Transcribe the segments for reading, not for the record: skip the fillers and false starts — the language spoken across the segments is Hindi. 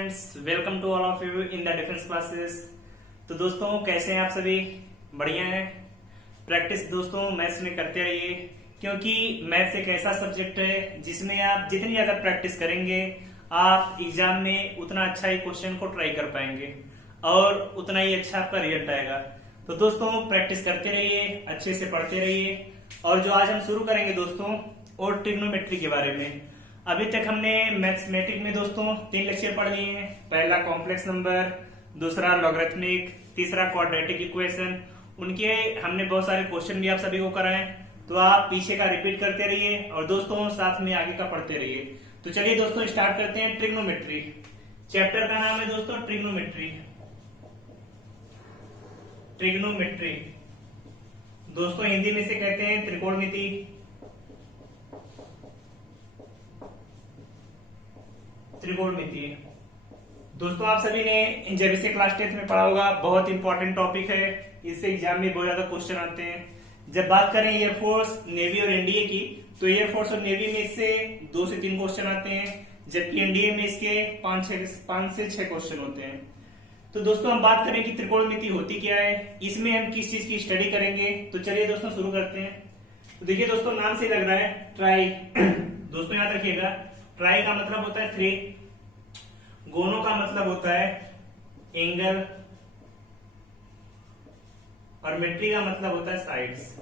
Friends, welcome to all of you in the defence classes. तो दोस्तों, कैसे हैं आप सभी? बढ़िया हैं। प्रैक्टिस दोस्तों मैथ्स में करते रहिए, क्योंकि मैथ्स एक ऐसा सब्जेक्ट है जिसमें आप जितनी ज्यादा प्रैक्टिस करेंगे आप एग्जाम में उतना अच्छा ही क्वेश्चन को ट्राई कर पाएंगे और उतना ही अच्छा आपका रिजल्ट आएगा। तो दोस्तों प्रैक्टिस करते रहिए, अच्छे से पढ़ते रहिए। और जो आज हम शुरू करेंगे दोस्तों, और ट्रिग्नोमेट्री के बारे में। अभी तक हमने मैथमेटिक में दोस्तों 3 लेक्चर पढ़ लिए हैं। पहला कॉम्प्लेक्स नंबर, दूसरा लॉगरिथमिक, तीसरा क्वाड्रेटिक इक्वेशन। उनके हमने बहुत सारे क्वेश्चन भी आप सभी को कराए, तो आप पीछे का रिपीट करते रहिए और दोस्तों साथ में आगे का पढ़ते रहिए। तो चलिए दोस्तों स्टार्ट करते हैं। ट्रिग्नोमेट्री चैप्टर का नाम है दोस्तों ट्रिग्नोमेट्री। ट्रिग्नोमेट्री दोस्तों हिंदी में से कहते हैं त्रिकोणमिति। त्रिकोणमिति दोस्तों आप सभी ने जब इसे क्लास 10th में पढ़ा होगा, बहुत इंपॉर्टेंट टॉपिक है। इससे एग्जाम में बहुत ज्यादा क्वेश्चन आते हैं। जब बात करें एयरफोर्स, नेवी और एनडीए की, तो एयरफोर्स और नेवी में इससे 2 से 3 क्वेश्चन आते हैं, जबकि एनडीए में इसके 5 से 6 क्वेश्चन होते हैं। तो दोस्तों हम बात करें कि त्रिकोणमिति होती क्या है, इसमें हम किस चीज की स्टडी करेंगे। तो चलिए दोस्तों शुरू करते हैं। तो देखिए दोस्तों, नाम से लग रहा है ट्राई। दोस्तों याद रखिएगा, ट्राई का मतलब होता है 3, गोनो का मतलब होता है एंगल, और मेट्री का मतलब होता है साइड्स।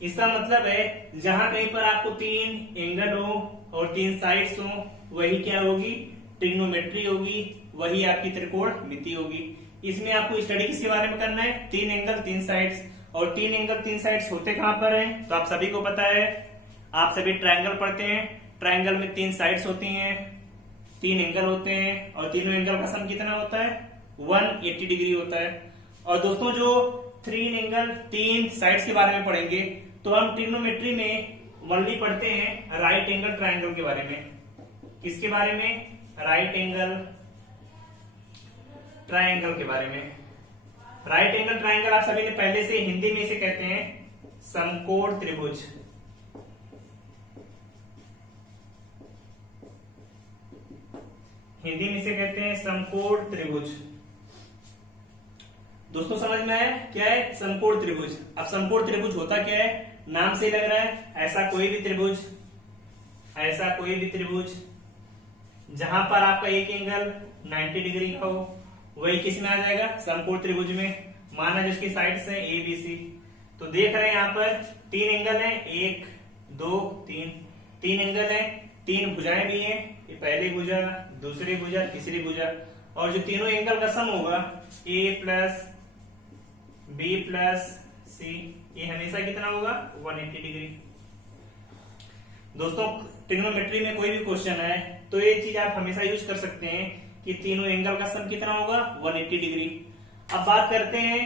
इसका मतलब है जहां कहीं पर आपको 3 एंगल हो और 3 साइड्स हो, वही क्या होगी? ट्रिग्नोमेट्री होगी, वही आपकी त्रिकोणमिति होगी। इसमें आपको स्टडी किसके बारे में करना है? 3 एंगल 3 साइड्स। और 3 एंगल 3 साइड्स होते कहां पर हैं? तो आप सभी को पता है, आप सभी ट्रायंगल पढ़ते हैं। ट्रायंगल में 3 साइड्स होती हैं, 3 एंगल होते हैं, और तीनों एंगल का सम कितना होता है? 180 डिग्री होता है। और दोस्तों जो 3 एंगल 3 साइड्स के बारे में पढ़ेंगे, तो हम ट्रिग्नोमेट्री में ओनली पढ़ते हैं राइट एंगल ट्रायंगल के बारे में। किसके बारे में? राइट एंगल ट्रायंगल के बारे में। राइट एंगल ट्रायंगल आप सभी ने पहले से हिंदी में इसे कहते हैं समकोण त्रिभुज। हिंदी में इसे कहते हैं समकोण त्रिभुज। दोस्तों समझ में आया क्या है समकोण त्रिभुज? अब समकोण त्रिभुज होता क्या है? नाम से लग रहा है ऐसा कोई भी त्रिभुज, ऐसा कोई भी त्रिभुज जहां पर आपका एक एंगल 90 डिग्री का हो, वही किस में आ जाएगा? समकोण त्रिभुज में। माना जिसकी साइड्स हैं ए बी सी। तो देख रहे हैं यहाँ पर 3 एंगल हैं, 1 2 3। 3 एंगल हैं, 3 भुजाएं भी हैं, ये पहली भुजा, दूसरी भुजा, तीसरी भुजा। और जो तीनों एंगल का सम होगा a प्लस बी प्लस सी, ये हमेशा कितना होगा? 180 डिग्री। दोस्तों ट्रिग्नोमेट्री में कोई भी क्वेश्चन है तो ये चीज आप हमेशा यूज कर सकते हैं कि तीनों एंगल का सम कितना होगा? 180 डिग्री। अब बात करते हैं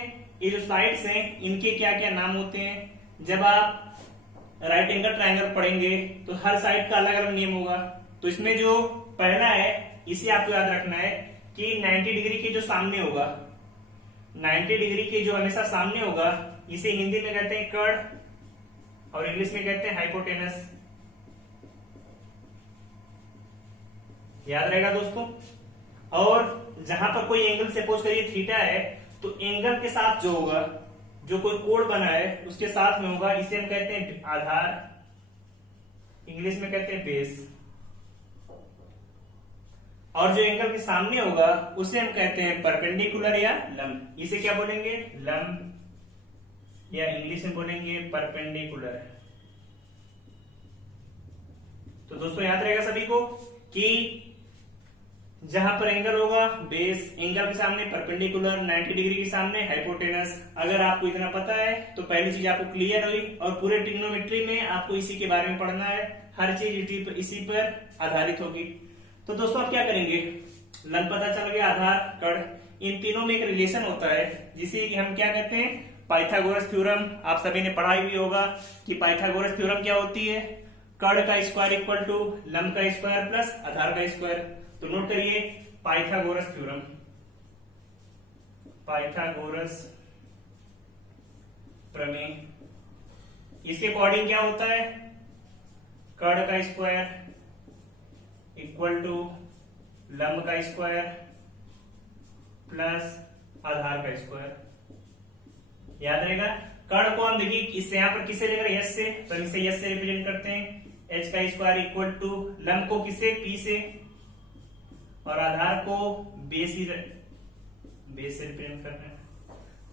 ये जो साइड्स हैं इनके क्या क्या नाम होते हैं। जब आप राइट एंगल ट्रायंगल पढ़ेंगे तो हर साइड का अलग अलग नियम होगा। तो इसमें जो पहला है इसे आपको याद रखना है कि 90 डिग्री के जो सामने होगा, 90 डिग्री के जो हमेशा सामने होगा, इसे हिंदी में कहते हैं कर्ण और इंग्लिश में कहते हैं हाइपोटेनस। याद रहेगा दोस्तों। और जहां पर कोई एंगल सपोज करिए थीटा है, तो एंगल के साथ जो होगा, जो कोई कोण बना है उसके साथ में होगा, इसे हम कहते हैं आधार, इंग्लिश में कहते हैं बेस। और जो एंगल के सामने होगा उसे हम कहते हैं परपेंडिकुलर या लंब। इसे क्या बोलेंगे? लंब, या इंग्लिश में बोलेंगे परपेंडिकुलर। तो दोस्तों याद रहेगा सभी को कि जहां पर एंगल होगा बेस, एंगल के सामने परपेंडिकुलर, 90 डिग्री के सामने हाइपोटेनस। अगर आपको इतना पता है तो पहली चीज आपको क्लियर हुई। और पूरे ट्रिग्नोमेट्री में आपको इसी के बारे में पढ़ना है, हर चीज इसी पर आधारित होगी। तो दोस्तों आप क्या करेंगे? लंब पता चल गया, आधार, कर्ण, इन तीनों में एक रिलेशन होता है जिसे हम क्या कहते हैं? Pythagoras theorem. आप सभी ने पढ़ा भी होगा कि पाइथागोरस थ्योरम क्या होती है? कर्ण का स्क्वायर इक्वल टू लंब का स्क्वायर प्लस आधार का स्क्वायर। तो नोट करिए पाइथागोरस थ्योरम, पाइथागोरस प्रमेय। इसके अकॉर्डिंग क्या होता है? कर्ण का स्क्वायर इक्वल टू लंब का स्क्वायर प्लस आधार का स्क्वायर। याद रहेगा। कर्ण को हम देखिए इससे यहाँ पर किसे लेकर एच से, तो हम इसे एच से रिप्रेजेंट करते हैं। एच का स्क्वायर इक्वल टू लंब को किसे पी से और आधार को बेस से रिप्रेजेंट करते हैं।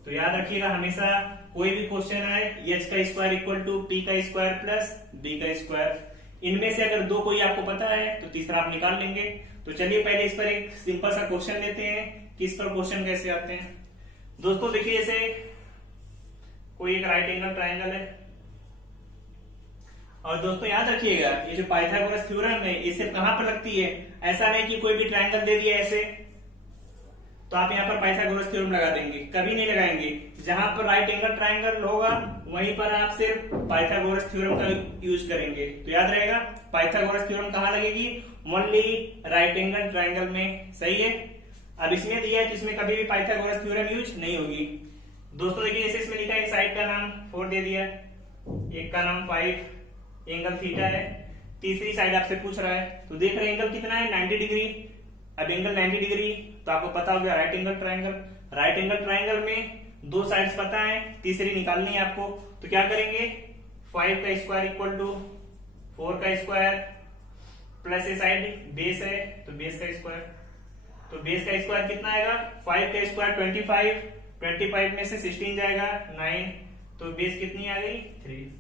तो याद रखिएगा हमेशा कोई भी क्वेश्चन आए एच का स्क्वायर इक्वल टू पी का स्क्वायर प्लस बी का स्क्वायर, इनमें से अगर दो कोई आपको पता है तो तीसरा आप निकाल लेंगे। तो चलिए पहले इस पर एक सिंपल सा क्वेश्चन लेते हैं कि इस पर क्वेश्चन कैसे आते हैं। दोस्तों देखिए जैसे कोई एक राइट एंगल ट्राइंगल है और दोस्तों याद रखिएगा ये जो पाइथागोरस थ्योरम है ये सिर्फ कहां पर लगती है, ऐसा नहीं कि कोई भी ट्राइंगल दे दिया ऐसे तो आप यहाँ पर पाइथागोरस थ्योरम लगा देंगे, कभी नहीं लगाएंगे। जहां पर राइट एंगल ट्राइंगल होगा वहीं पर आप सिर्फ पाइथागोरस थ्योरम का यूज करेंगे। तो याद रहेगा पाइथागोरस थ्योरम कहां लगेगी, ओनली राइट एंगल ट्राइंगल में। सही है। अब इसमें दिया है तो इसमें कभी भी पाइथागोरस थ्योरम यूज नहीं होगी। दोस्तों देखिए जैसे इसमें लिखा है एक साइड का नाम 4 दे दिया, एक का नाम 5 एंगल थीटा है, तीसरी साइड आपसे पूछ रहा है तो देख रहे हैं एंगल कितना है 90 डिग्री। अब एंगल 90 डिग्री तो आपको पता हो गया right angle triangle. Right angle triangle में दो साइड्स पता है, तीसरी निकालनी है आपको। तो क्या करेंगे 5 का स्क्वायर इक्वल टू 4 का स्क्वायर प्लस ये साइड बेस है तो बेस का स्क्वायर। तो बेस का स्क्वायर कितना आएगा 5 का स्क्वायर 25 में से 16 जाएगा 9, तो बेस कितनी आ गई 3।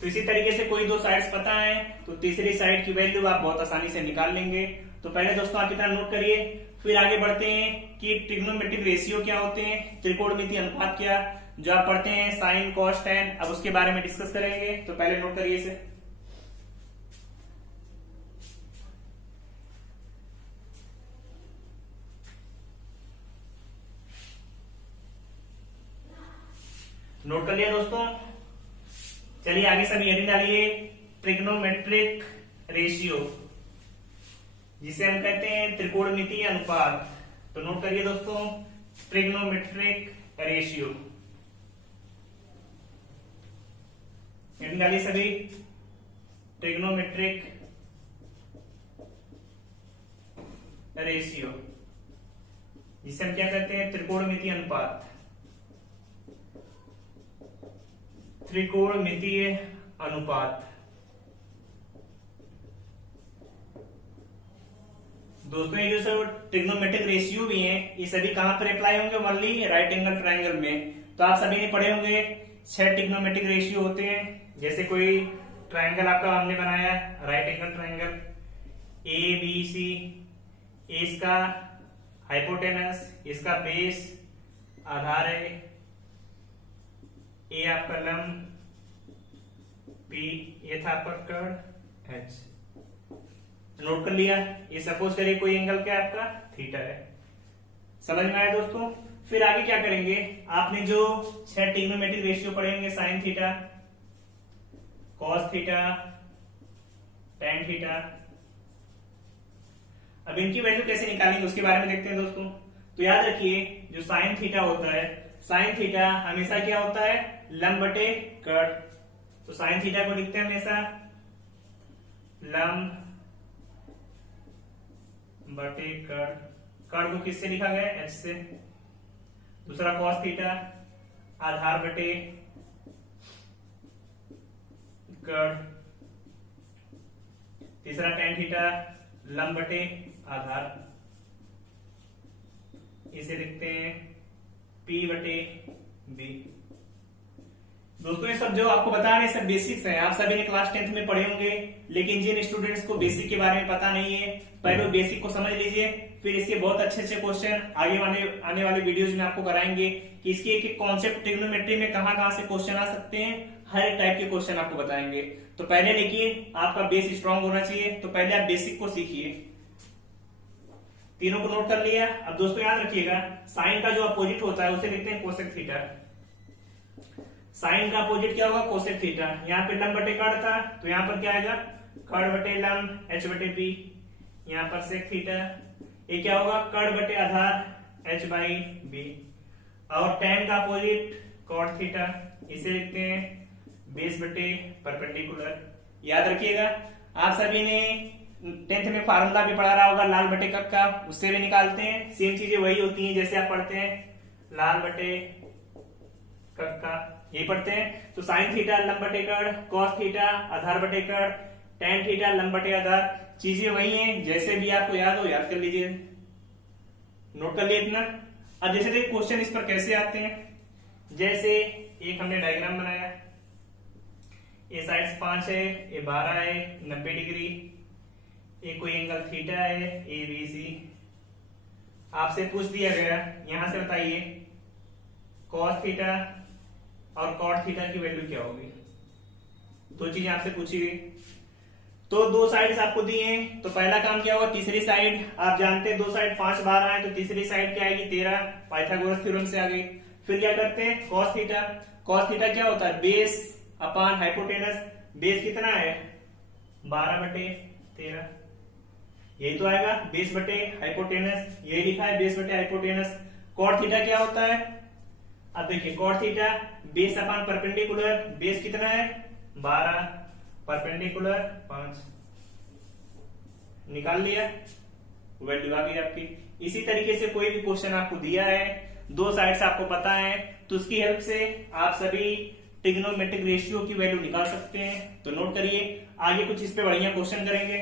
तो इसी तरीके से कोई दो साइड्स पता है तो तीसरी साइड की वैल्यू आप बहुत आसानी से निकाल लेंगे। तो पहले दोस्तों आप इतना नोट करिए, फिर आगे बढ़ते हैं कि ट्रिग्नोमेट्रिक रेशियो क्या होते हैं, त्रिकोणमितीय अनुपात क्या, जो आप पढ़ते हैं साइन कॉस टैन, अब उसके बारे में डिस्कस करेंगे। तो पहले नोट करिए इसे। नोट कर लिया दोस्तों। चलिए आगे सभी हेडिंग डालिए। ट्रिग्नोमेट्रिक रेशियो जिसे हम कहते हैं त्रिकोणमितीय अनुपात। तो नोट करिए दोस्तों ट्रिग्नोमेट्रिक रेशियो, हेडिंग डालिए सभी ट्रिग्नोमेट्रिक रेशियो जिसे हम क्या कहते हैं त्रिकोणमितीय अनुपात, त्रिकोणमितीय अनुपात। दोस्तों ये जो सब ट्रिग्नोमेट्रिक रेशियो भी हैं ये सभी कहां पर अप्लाई होंगे, ओनली राइट एंगल ट्राइंगल में। तो आप सभी ने पढ़े होंगे 6 ट्रिग्नोमेट्रिक रेशियो होते हैं। जैसे कोई ट्राइंगल आपका हमने बनाया राइट एंगल ट्राइंगल ABC, ए इसका हाइपोटेनस, इसका बेस आधार है, ए आपका लंब, पी ये था आपका कर्ड, एच। नोट कर लिया। ये सपोज करिए कोई एंगल क्या आपका थीटा है। समझ में आया दोस्तों। फिर आगे क्या करेंगे, आपने जो 6 ट्रिग्नोमेट्रिक रेशियो पढ़ेंगे sine theta, cos theta, tan theta, अब इनकी वैल्यू कैसे निकालेंगे उसके बारे में देखते हैं दोस्तों। तो याद रखिए जो साइन थीटा होता है, साइन थीटा हमेशा क्या होता है लंब बटे कर्ड। तो साइन थीटा को लिखते हैं हमेशा लंब बटे कर्ड। कर्ड को किससे लिखा गया एच से। दूसरा कॉस थीटा आधार बटे कर्ड। तीसरा टैन थीटा लंब बटे आधार, इसे लिखते हैं P बटे B। दोस्तों ये सब जो आपको बता रहे हैं सब बेसिक्स हैं, आप सभी ने क्लास 10th में पढ़े होंगे। लेकिन जिन स्टूडेंट्स को बेसिक के बारे में पता नहीं है पहले वो बेसिक को समझ लीजिए, फिर इसके बहुत अच्छे अच्छे क्वेश्चन आगे आने वाले वीडियोज में आपको कराएंगे कि इसके एक कॉन्सेप्ट ट्रिग्नोमेट्री में कहां से क्वेश्चन आ सकते हैं, हर एक टाइप के क्वेश्चन आपको बताएंगे। तो पहले लेकिन आपका बेस स्ट्रांग होना चाहिए, तो पहले आप बेसिक को सीखिए। तीनों को नोट कर लिया। अब दोस्तों याद रखिएगा साइन का जो अपोजिट होता है उसे लिखते हैं कोसेक थीटा। साइन का अपोजिट क्या होगा कोसेक थीटा। यहाँ पे लंब बटे कर्ड था तो यहाँ पर क्या आएगा कर्ड बटे लंब एच बटे बी। यहाँ पर सेक थीटा ये क्या होगा कर्ड बटे आधार एच बाई बी। और टैन का अपोजिट कॉट थीटा, इसे लिखते हैं बेस बटे परपेंडिकुलर। याद रखिएगा आप सभी ने 10th में फार्मूला भी पढ़ा रहा होगा लाल बटे कप का, उससे भी निकालते हैं। सेम चीजें वही होती हैं जैसे आप पढ़ते हैं लाल बटे कप का, यही पढ़ते हैं। तो साइन थीटा लंब बटे कड़, कॉस थीटा आधार बटे कड़, टेन थीटा लंब बटे आधार, चीजें वही हैं। जैसे भी आपको याद हो याद कर लीजिए, नोट कर लिए इतना। अब जैसे देखिए क्वेश्चन इस पर कैसे आते हैं, जैसे एक हमने डायग्राम बनाया, ये साइड 5 है, ये 12 है, 90 डिग्री, ये कोई एंगल थीटा है ए बी सी। आपसे पूछ दिया गया यहां से बताइए कॉस थीटा और कॉट थीटा की वैल्यू क्या होगी। दो चीजें आपसे पूछी गई, तो दो साइड्स आपको दिए हैं। तो पहला काम क्या होगा, तीसरी साइड आप जानते हैं, दो साइड 5 12 है, तो तीसरी साइड क्या आएगी 13, पाइथागोरस थ्योरम से आ गई। फिर क्या करते हैं कॉस थीटा, कॉस थीटा क्या होता है बेस अपॉन हाइपोटेनस, बेस कितना है 12 बटे 13, यही तो आएगा बेस बटे हाइपोटेनस, यही लिखा है बेस बटे हाइपोटेनस। कॉट थीटा क्या होता है, अब देखिए cot theta base upon perpendicular, base कितना है 12, परपेंडिकुलर 5, निकाल लिया, वैल्यू आ गई आपकी। इसी तरीके से कोई भी क्वेश्चन आपको दिया है, दो साइड्स आपको पता है, तो उसकी हेल्प से आप सभी ट्रिग्नोमेट्रिक रेशियो की वैल्यू निकाल सकते हैं। तो नोट करिए, आगे कुछ इस पे बढ़िया क्वेश्चन करेंगे।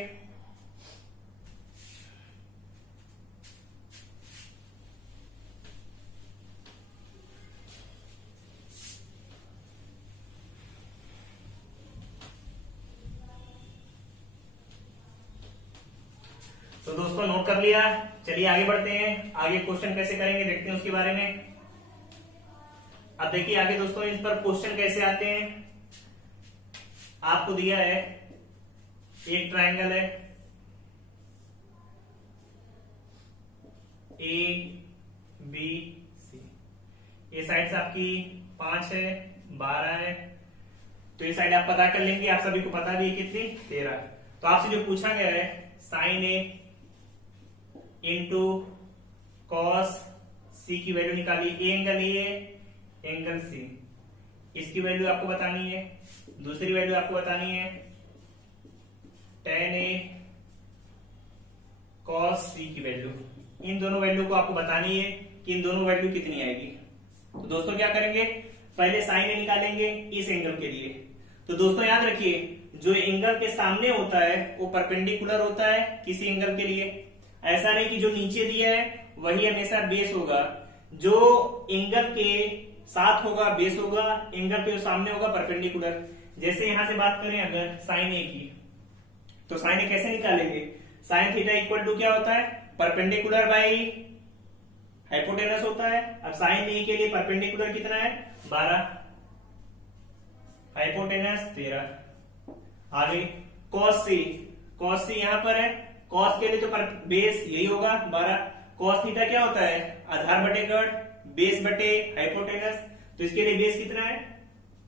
तो दोस्तों नोट कर लिया, चलिए आगे बढ़ते हैं। आगे क्वेश्चन कैसे करेंगे देखते हैं उसके बारे में। अब देखिए आगे दोस्तों इस पर क्वेश्चन कैसे आते हैं। आपको दिया है एक ट्रायंगल है ए बी सी, ये साइड्स आपकी 5 है 12 है, तो ये साइड आप पता कर लेंगे, आप सभी को पता भी है कितनी 13। तो आपसे जो पूछा गया है साइन ए इंटू कॉस सी की वैल्यू निकालिए, A angle A angle C, इसकी वैल्यू आपको बतानी है। दूसरी वैल्यू आपको बतानी है टेन ए कॉस सी की वैल्यू, इन दोनों वैल्यू को आपको बतानी है कि इन दोनों वैल्यू कितनी आएगी। तो दोस्तों क्या करेंगे, पहले साइन ए निकालेंगे इस एंगल के लिए। तो दोस्तों याद रखिए जो एंगल के सामने होता है वो परपेंडिकुलर होता है किसी एंगल के लिए, ऐसा नहीं कि जो नीचे दिया है वही हमेशा बेस होगा, जो एंगल के साथ होगा बेस होगा, एंगल के सामने होगा परपेंडिकुलर। जैसे यहां से बात करें अगर साइन ए की, तो साइन ए कैसे निकालेंगे, साइन थीटा इक्वल टू क्या होता है परपेंडिकुलर बाई हाइपोटेनस होता है। अब साइन ए के लिए परपेंडिकुलर कितना है 12, हाइपोटेनस 13। आगे कॉस सी, कॉस सी यहां पर है, कॉस के लिए तो बेस यही होगा 12, कॉस थीटा क्या होता है आधार बटे कड़, बेस बटे हाइपोटेनस, तो इसके लिए बेस कितना है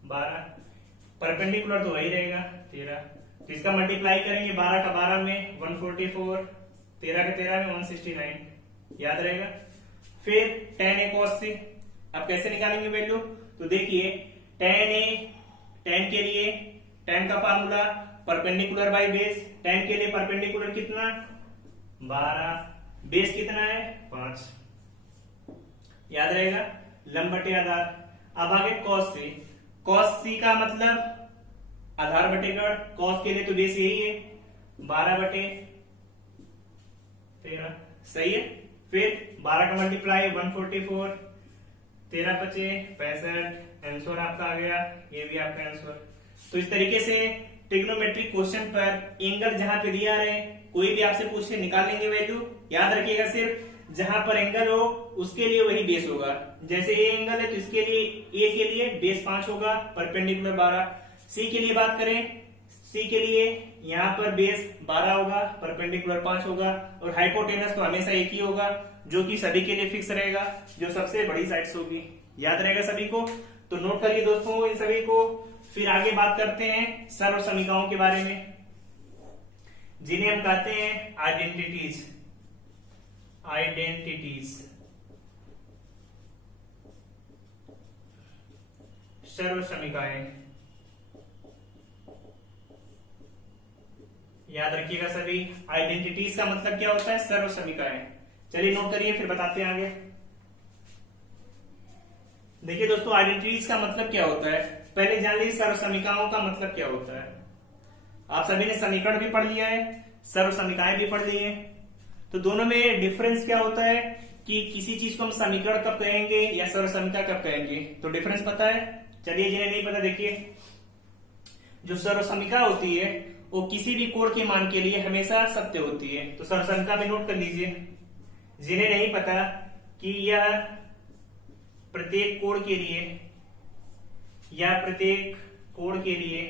12, परपेंडिकुलर तो वही रहेगा 13। तो इसका मल्टीप्लाई करेंगे 12 का 12 में 144, 13 का 13 में 169, याद रहेगा। फिर टेन ए कॉस सी, अब कैसे निकालेंगे वैल्यू, तो देखिए टेन ए, टेन के लिए टेन का formula perpendicular by base, ten के लिए परपेंडिकुलर कितना 12, बेस कितना है 5, याद रहेगा लंब बटे आधार। अब आगे कॉस सी, कॉस सी का मतलब आधार बटे कड़, कॉस के लिए तो बेस यही है 12 बटे 13, सही है। फिर 12 का मल्टीप्लाई 144, 13 बचे 65, आंसर आपका आ गया, ये भी आपका आंसर। तो इस तरीके से ट्रिग्नोमेट्रिक क्वेश्चन पर एंगल जहां पे दिया रहे कोई भी आपसे पूछे निकाल लेंगे वैल्यू। याद रखिएगा सिर्फ जहां पर एंगल हो उसके लिए वही बेस होगा। जैसे ए एंगल है तो इसके लिए ए के लिए बेस 5 होगा, परपेंडिकुलर 12। सी के लिए बात करें, सी के लिए यहाँ पर बेस 12 होगा, परपेंडिकुलर 5 होगा, और हाइपोटेनस तो हमेशा एक ही होगा जो कि सभी के लिए फिक्स रहेगा, जो सबसे बड़ी साइड्स होगी। याद रहेगा सभी को, तो नोट करिए दोस्तों इन सभी को। फिर आगे बात करते हैं सर्व समीकरणों के बारे में, जिन्हें हम कहते हैं आइडेंटिटीज। आइडेंटिटीज सर्व समीकरण। याद रखिएगा सभी। आइडेंटिटीज का मतलब क्या होता है? सर्व समीकरण। चलिए नोट करिए, फिर बताते हैं आगे। देखिए दोस्तों, आइडेंटिटीज का मतलब क्या होता है, पहले जान लीजिए सर्व समीकरणों का मतलब क्या होता है। आप सभी ने समीकरण भी पढ़ लिया है, सर्व समीकरण भी पढ़ ली है। तो दोनों में डिफरेंस क्या होता है कि किसी चीज को हम समीकरण कब कहेंगे या सर्व समीकरण कब कहेंगे, तो डिफरेंस पता है। चलिए जिन्हें नहीं पता देखिए, जो सर्व समीकरण होती है वो किसी भी कोण के मान के लिए हमेशा सत्य होती है। तो सर्व समीकरण भी नोट कर लीजिए। जिन्हें नहीं पता कि यह प्रत्येक कोण के लिए या प्रत्येक कोण के लिए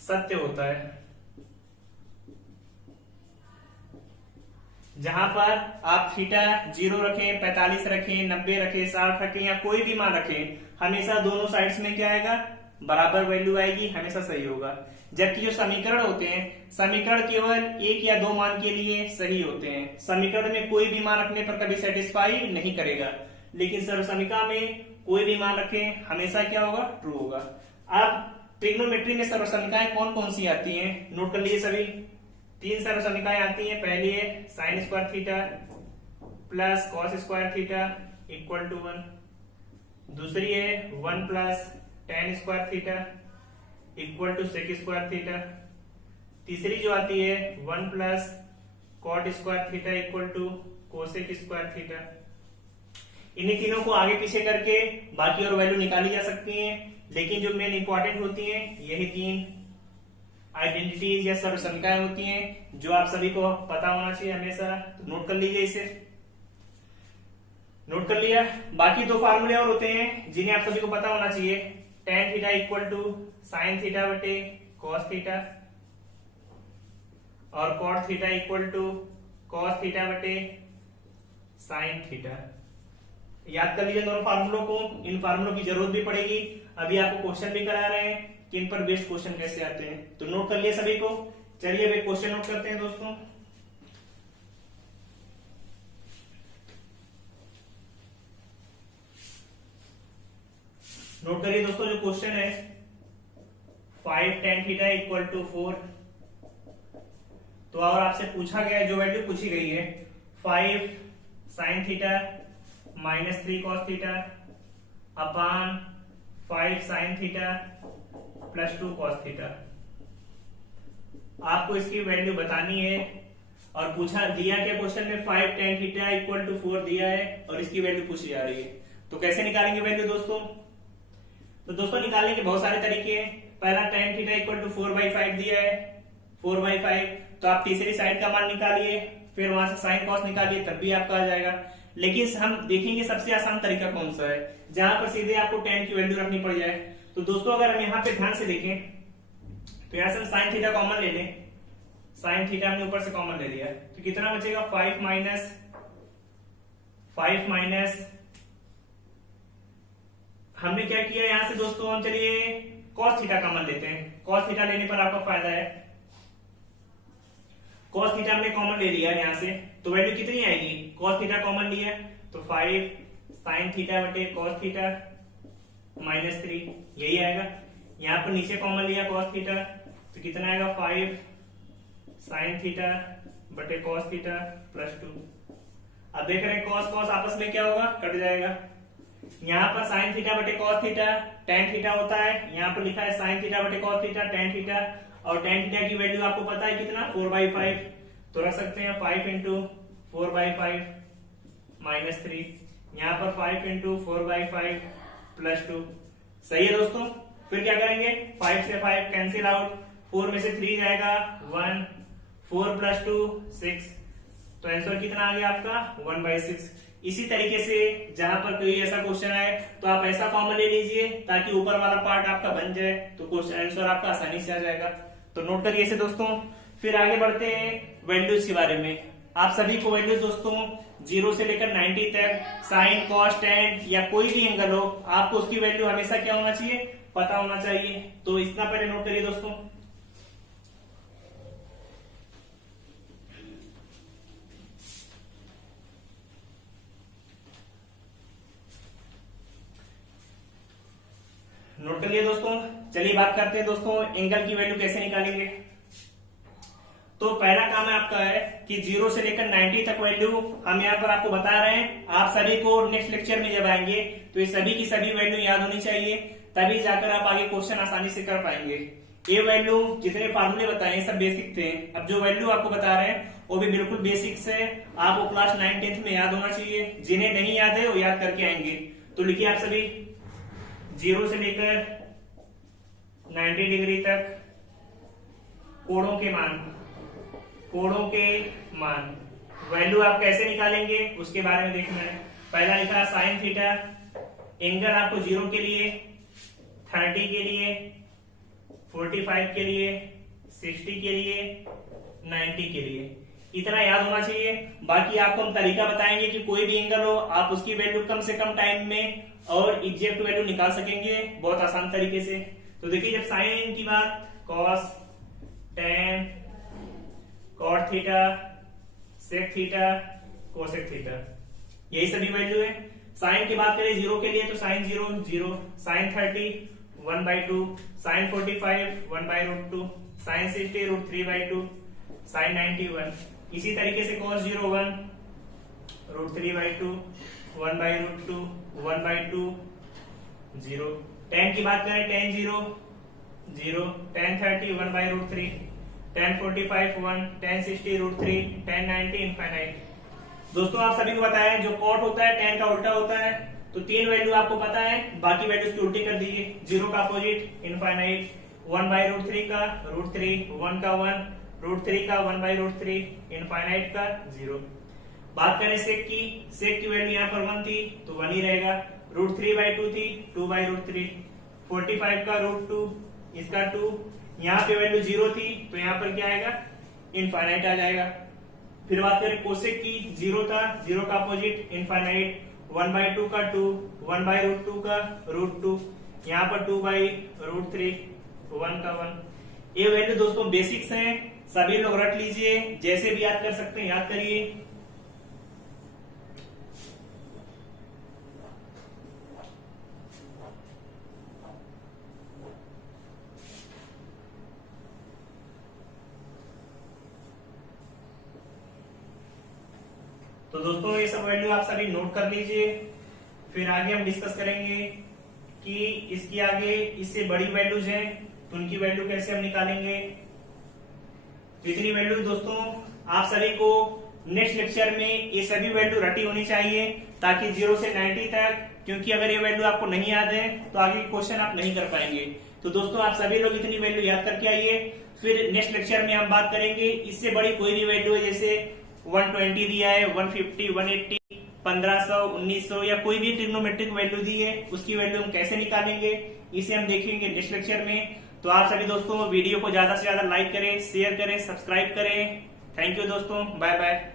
सत्य होता है, जहां पर आप थीटा 0 रखें, 45 रखें, 90 रखें, 60 रखें या कोई भी मान रखें, हमेशा दोनों साइड्स में क्या आएगा? बराबर वैल्यू आएगी, हमेशा सही होगा। जबकि जो समीकरण होते हैं, समीकरण केवल एक या दो मान के लिए सही होते हैं। समीकरण में कोई भी मान रखने पर कभी सेटिस्फाई नहीं करेगा, लेकिन सर्व समीकरण में कोई भी मान रखें हमेशा क्या होगा? ट्रू होगा। अब ट्रिग्नोमेट्री में सर्व समीकरण कौन कौन सी आती हैं, नोट कर लीजिए सभी। 3 सर्व समीकरण आती हैं। पहली है sine square theta plus cos square theta equal to 1। दूसरी है 1 plus tan square theta equal to sec square theta. तीसरी जो आती है 1 plus cot square theta equal to cosec square theta. इन्हीं तीनों को आगे पीछे करके बाकी और वैल्यू निकाली जा सकती है, लेकिन जो मेन इंपॉर्टेंट होती है यही 3 आइडेंटिटीज या सर्व समीकरण होती हैं, जो आप सभी को पता होना चाहिए हमेशा। तो नोट कर लीजिए, इसे नोट कर लिया। बाकी 2 फार्मूले और होते हैं जिन्हें आप सभी को पता होना चाहिए। Tan theta equal to sine theta बटे कॉस थीटा और cot theta equal to cos theta बटे साइन थीटा। याद कर लीजिए दोनों फार्मूलों को। इन फार्मूलों की जरूरत भी पड़ेगी, अभी आपको क्वेश्चन भी करा रहे हैं कि इन पर बेस्ड क्वेश्चन कैसे आते हैं। तो नोट कर लिए सभी को। चलिए अब एक क्वेश्चन नोट करते हैं दोस्तों। नोट करिए दोस्तों, जो क्वेश्चन है 5 tan थीटा इक्वल टू 4। तो और आपसे पूछा गया है, जो वैल्यू पूछी गई है 5 sin theta minus 3 cos theta upon 5 sin theta plus 2 cos theta. आपको इसकी वैल्यू बतानी है और पूछा दिया क्या क्वेश्चन में 5 tan थीटा इक्वल टू 4 दिया है और इसकी वैल्यू पूछी जा रही है। तो कैसे निकालेंगे वैल्यू दोस्तों? तो दोस्तों निकालने के बहुत सारे तरीके हैं। पहला tan थीटा इक्वल टू 4/5 दिया है, 4/5, तो आप तीसरी साइड का मान निकालिए, फिर वहां से साइन कॉस निकालिए, तब भी आपका आ जाएगा। लेकिन हम देखेंगे सबसे आसान तरीका कौन सा है, जहां पर सीधे आपको tan की वैल्यू रखनी पड़ जाए। तो दोस्तों अगर हम यहाँ पे ध्यान से देखें तो यहां से हम साइन थीटा कॉमन ले लें। साइन थीटा हमने ऊपर से कॉमन ले लिया, तो कितना बचेगा? 5 माइनस हमने क्या किया यहां से दोस्तों, हम चलिए cos थीटा कॉमन लेते हैं। cos थीटा लेने पर आपका फायदा है। cos थीटा हमने कॉमन ले लिया यहां से, तो वैल्यू कितनी आएगी? cos थीटा कॉमन लिया तो 5 sin थीटा बटे cos थीटा माइनस 3, यही आएगा। यहां पर नीचे कॉमन लिया cos थीटा, तो कितना आएगा? 5 sin थीटा बटे cos थीटा प्लस 2। अब देख रहे हैं cos cos आपस में क्या होगा? कट जाएगा। यहाँ पर sin थीटा बटे cos थीटा tan थीटा होता है, यहाँ पर लिखा है sin थीटा बटे cos थीटा tan थीटा, और tan थीटा की वैल्यू आपको पता है कितना? 4/5, तो रख सकते हैं 5 इंटू 4/5 माइनस 3, यहाँ पर 5 इंटू 4/5 प्लस 2। सही है दोस्तों। फिर क्या करेंगे? 5 से 5 कैंसिल आउट, 4 में से 3 जाएगा 1, 4 प्लस 2 6, तो आंसर कितना आ गया आपका? 1/6। इसी तरीके से जहां पर कोई ऐसा क्वेश्चन आए तो आप ऐसा कॉमन ले लीजिए ताकि ऊपर वाला पार्ट आपका बन जाए, तो क्वेश्चन आंसर आपका आसानी से आ जाएगा। तो नोट करिए इसे दोस्तों। फिर आगे बढ़ते हैं वैल्यूज के बारे में। आप सभी को वैल्यूज दोस्तों 0 से लेकर 90 तक, साइन कॉस tan या कोई भी एंगल हो, आपको उसकी वैल्यू हमेशा क्या होना चाहिए? पता होना चाहिए। तो इतना पहले नोट करिए दोस्तों। नोट कर लिए दोस्तों। चलिए चलिए बात करते हैं दोस्तों एंगल की वैल्यू कैसे निकालेंगे। तो पहला काम है आपका है कि 0 से लेकर 90 तक वैल्यू हम यहाँ पर आपको बता रहे हैं। आप सभी को नेक्स्ट लेक्चर में जब आएंगे तो ये सभी की सभी वैल्यू याद होनी चाहिए, तभी जाकर आप आगे क्वेश्चन आसानी से कर पाएंगे। ये वैल्यू जितने फार्मूले बताए सब बेसिक थे। अब जो वैल्यू आपको बता रहे हैं वो भी बिल्कुल बेसिक से आपको क्लास 9-10 में याद होना चाहिए। जिन्हें नहीं याद है वो याद करके आएंगे। तो लिखिए आप सभी 0 से लेकर 90 डिग्री तक कोणों के मान वैल्यू आप कैसे निकालेंगे उसके बारे में देखना है। पहला लिखा साइन थीटा, एंगल आपको 0 के लिए, 30 के लिए, 45 के लिए, 60 के लिए, 90 के लिए, इतना याद होना चाहिए। बाकी आपको हम तरीका बताएंगे कि कोई भी एंगल हो आप उसकी वैल्यू कम से कम टाइम में और एग्जैक्ट वैल्यू निकाल सकेंगे बहुत आसान तरीके से। तो देखिए जब साइन की बात cos, tan, cot theta, sec theta, cosec theta, यही सभी वैल्यू है। साइन की बात करें 0 के लिए तो sine 0 0, sine 30 1/2, sine 45 1/√2, sine 60 √3/2, sine 90 1। इसी तरीके से cos 0 1 √3/2, 1/√2, 1/2 0। tan की बात करें tan 0 0, tan 30 1/√3, tan 45 1, tan 60 √3, tan 90 infinite. दोस्तों आप सभी को बताया जो कॉट होता है tan का उल्टा होता है। तो 3 वैल्यू आपको पता है, बाकी वैल्यूज की उल्टी कर दीजिए। 0 का अपोजिट इनफाइनाइट, 1/√3 का √3, 1 का 1, √3 का 1/√3, इनफाइनाइट का 0। बात करें सेक की वैल्यू यहाँ पर 1 थी तो 1 ही रहेगा। √3/2 थी 2/√3, 45 का √2, इसका 2, यहाँ पे वैल्यू 0 थी तो यहाँ पर क्या आएगा इनफाइनाइट आ जाएगा। फिर बात करें कोसेक की, 0 था, 0 का अपोजिट इनफाइनाइट, 1/2 का 2, 1/√2 का √2, यहाँ पर 2/√3, 1 का 1। ये वैल्यू दोस्तों बेसिक्स हैं, सभी लोग रट लीजिए, जैसे भी याद कर सकते हैं याद करिए। तो दोस्तों ये सब वैल्यू आप सभी नोट कर लीजिए। फिर आगे हम डिस्कस करेंगे कि इसकी आगे इससे बड़ी वैल्यूज हैं तो उनकी वैल्यू कैसे हम निकालेंगे। तो इतनी वैल्यू दोस्तों आप सभी को नेक्स्ट लेक्चर में ये सभी वैल्यू रटी होनी चाहिए, ताकि 0 से 90 तक, क्योंकि अगर ये वैल्यू आपको नहीं याद है तो आगे क्वेश्चन आप नहीं कर पाएंगे। तो दोस्तों आप सभी लोग इतनी वैल्यू याद करके आइए। फिर नेक्स्ट लेक्चर में हम बात करेंगे इससे बड़ी कोई भी वैल्यू है, जैसे 120 दिया है, 150, 180, 1500, 1900 या कोई भी ट्रिग्नोमेट्रिक वैल्यू दी है उसकी वैल्यू हम कैसे निकालेंगे इसे हम देखेंगे नेक्स्ट लेक्चर में। तो आप सभी दोस्तों वीडियो को ज्यादा से ज्यादा लाइक करें, शेयर करें, सब्सक्राइब करें। थैंक यू दोस्तों, बाय बाय।